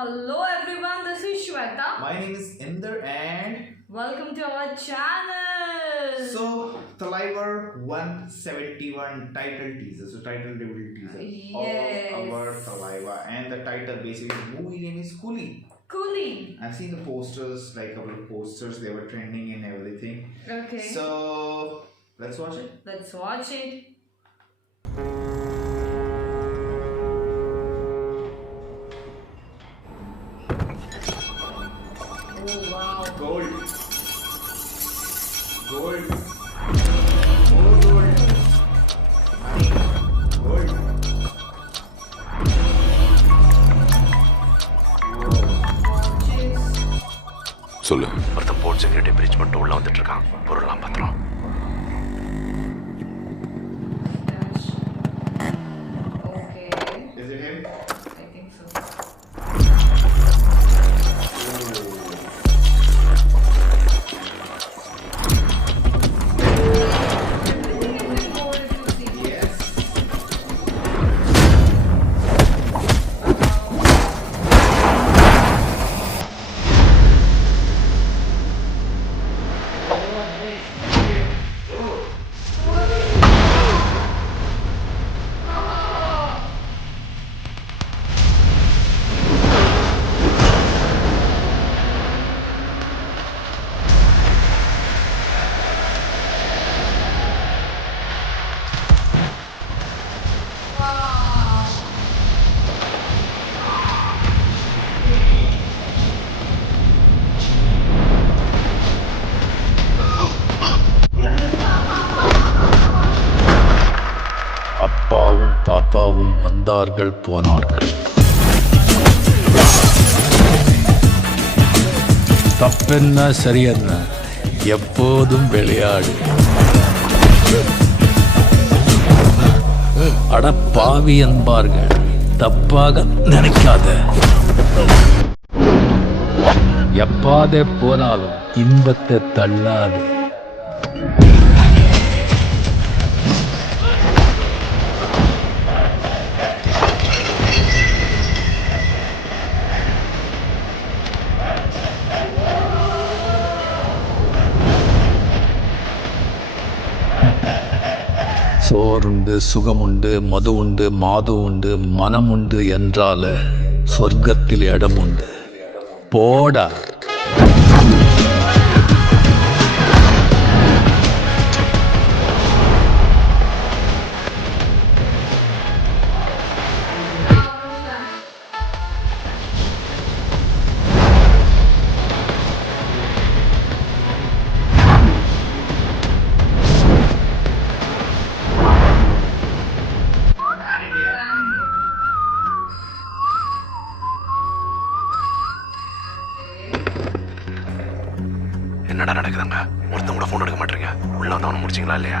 Hello everyone, this is Shweta. My name is Inder and Welcome to our channel. so Thalaivar 171 title teaser. So title reveal teaser Yes. of our Thalaivar, and the title basically the movie name is Coolie. Coolie. I've seen the posters, like a couple of posters, they were trending and everything. Okay. So let's watch it. Let's watch it. Oh wow. Gold. Gold. More gold. Money. Gold. Watches. சொல்லு ஒருத்தன் board security breach பண்ணிட்டு உள்ள வந்துட்டு இருக்கான் பொருள்லாம் பத்திரம் Dash. Okay. Is it him? I think so. Everything is in gold if you see. Yes. Wow. அப்பாவும் தாத்தாவும் வந்தார்கள் போனார்கள் தப்பென்ன சரியென்ன எப்போதும் விளையாடு அட பாவி என்பார்கள் தப்பாக நினைக்காத எப்பாதே போனாலும் இன்பத்தை தள்ளாது சோறுண்டு சுகமுண்டு மது உண்டு மாது உண்டு மனம் உண்டு என்றால சொர்க்கத்தில் இடம் உண்டு போடா என்னடா நடக்குதுங்க ஒருத்தன் கூட ஃபோன் எடுக்க மாட்டீங்க உள்ள வந்தவன முடிச்சிங்களா இல்லையா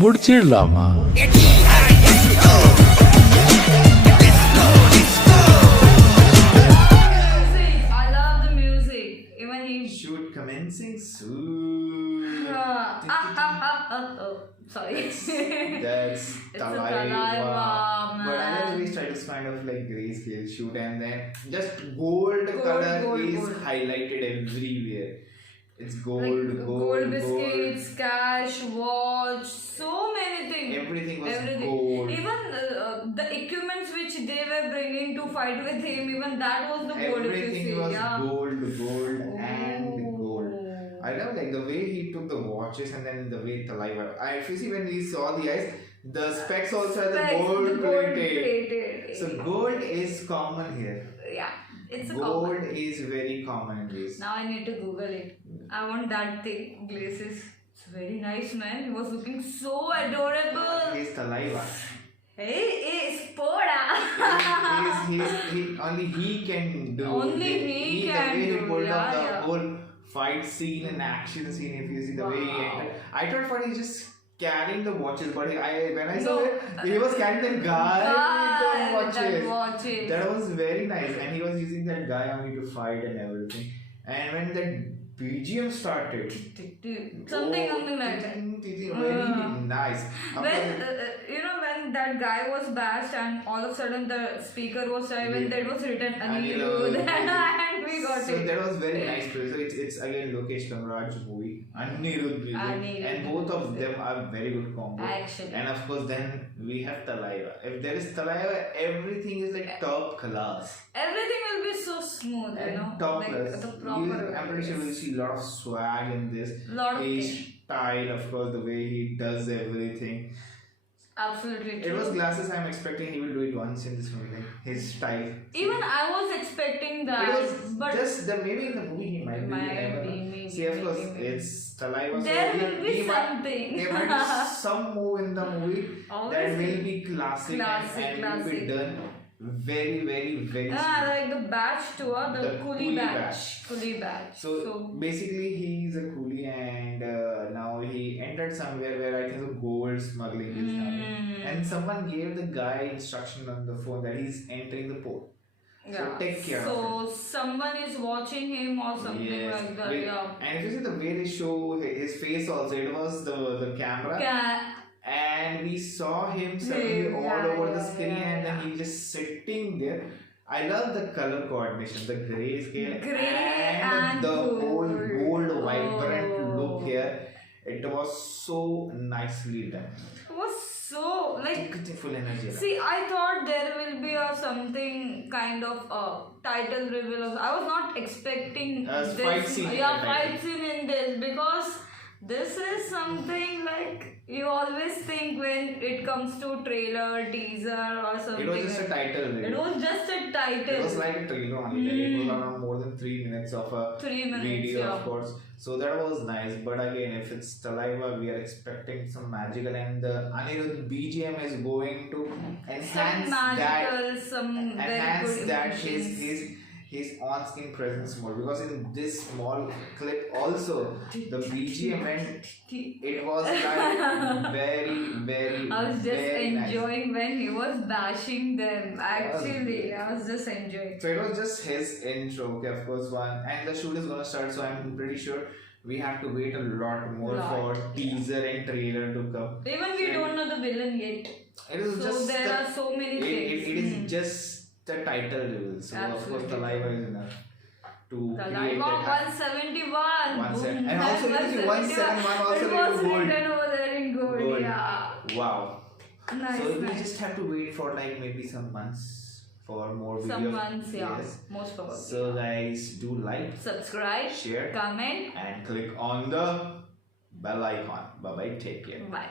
முடிச்சிடலாமா Music. I love the music. Even he. Shoot commencing soon. Oh, sorry. That's It's a Thalaiva. Thalaiva, But I man. always try to kind of like grayscale shoot, and then just gold color gold, is gold. highlighted everywhere. It's gold, Like gold, biscuits, cash, watch, so many things. Everything was Everything. gold. Even the equipments which they were bringing to fight with him, even that was the gold. If you Everything see, was yeah. gold, gold, and Oh. gold. I love like the way he took the watches and then the way Thalaiva. If you see when we saw the eyes, the specs also are the Specs, gold the gold plated. plated. So gold is common here. Yeah, it's a Gold common. is very common in this. Now I need to Google it. I want that thing, glasses. It's very nice, man. He was looking so adorable. He's Thalaiva. Hey, it's Poda. Only he can do. Only he can the way he do, pulled off yeah, the yeah. whole fight scene and action scene. If you see the way he Wow. entered, I thought for he just carrying the watches, but when I saw No. it, he was carrying the guy with the watches. That watches. That was very nice, and he was using that guy only to fight and everything. And when that BGM started. Something like that. Very nice. When when that guy was bashed and all of a sudden the speaker was when that was written Anirudh and we got so it. that was very nice. So it's again Lokesh Kamaraj movie, Anirudh music, and both of them are very good combo. Actually. And of course, then we have Talaiva. If there is Talaiva, everything is like top class. Everything will be so smooth, Top like class. the proper. I'm pretty sure we'll see a lot of swag in this. Lot of His things. style, of course, the way he does everything. Absolutely It true. was glasses. I'm expecting he will do it once in this movie. Like his style. Even I was expecting It that, was but just the maybe in the movie he might be. Might you never be, know. maybe, See, of course, maybe. it's Talaiva. there so will be he might- something. There might be some move in the movie that Obviously. will be classic, Classic, and will be classic. done very, very, very Ah, smooth. like the batch tour, the The coolie coolie batch. batch. Coolie batch. So basically, he's a coolie, and now he entered somewhere where I think the gold smuggling is happening. And someone gave the guy instruction on the phone that he's entering the port. So take care of So someone is watching him or something like that. Wait, Yeah. and if you see the way they show his face also, it was the camera. And we saw him suddenly all over the screen, and then he just sitting there. I love the color coordination, the gray scale Gray and and the whole gold. gold vibrant Oh. look here. It was so nicely done. It was so like. Beautiful energy. See, I thought there will be a something kind of title reveal. I was not expecting A this. fight scene in Yeah, the fight title. scene in this because this is something like you always think when it comes to trailer, teaser, or something. It was just a like- title. It Really. was just a title. It was like a trailer only. Like it was around more than 3 minutes of a 3 minutes, video, yeah. of course. So that was nice. But again, if it's Talaiva, we are expecting some magical, and the Anirudh BGM is going to enhance some magical, some very enhance good that emotions. his on-screen presence more, because in this small clip also the BGM and it was like very, very, I was just very nice. enjoying when he was bashing them. Actually, I was just enjoying. So it was just his intro, okay, of course, one, and the shoot is gonna start. So I'm pretty sure we have to wait a lot more for teaser and trailer to come. Even we don't know the villain yet. It is So just there are so many things. it is just the title reveal. So of course, Absolutely. Talaiva is enough to The create Live that. 171. 171. Boom. And also you see 171 also It was written gold. written over there in gold. Gold. Yeah. Wow. Nice. So we nice. just have to wait for like maybe some months for more videos. Some months, yeah. Yes. Most probably. So guys, do like, Subscribe, share, comment, and click on the bell icon. Bye bye. Take care. bye.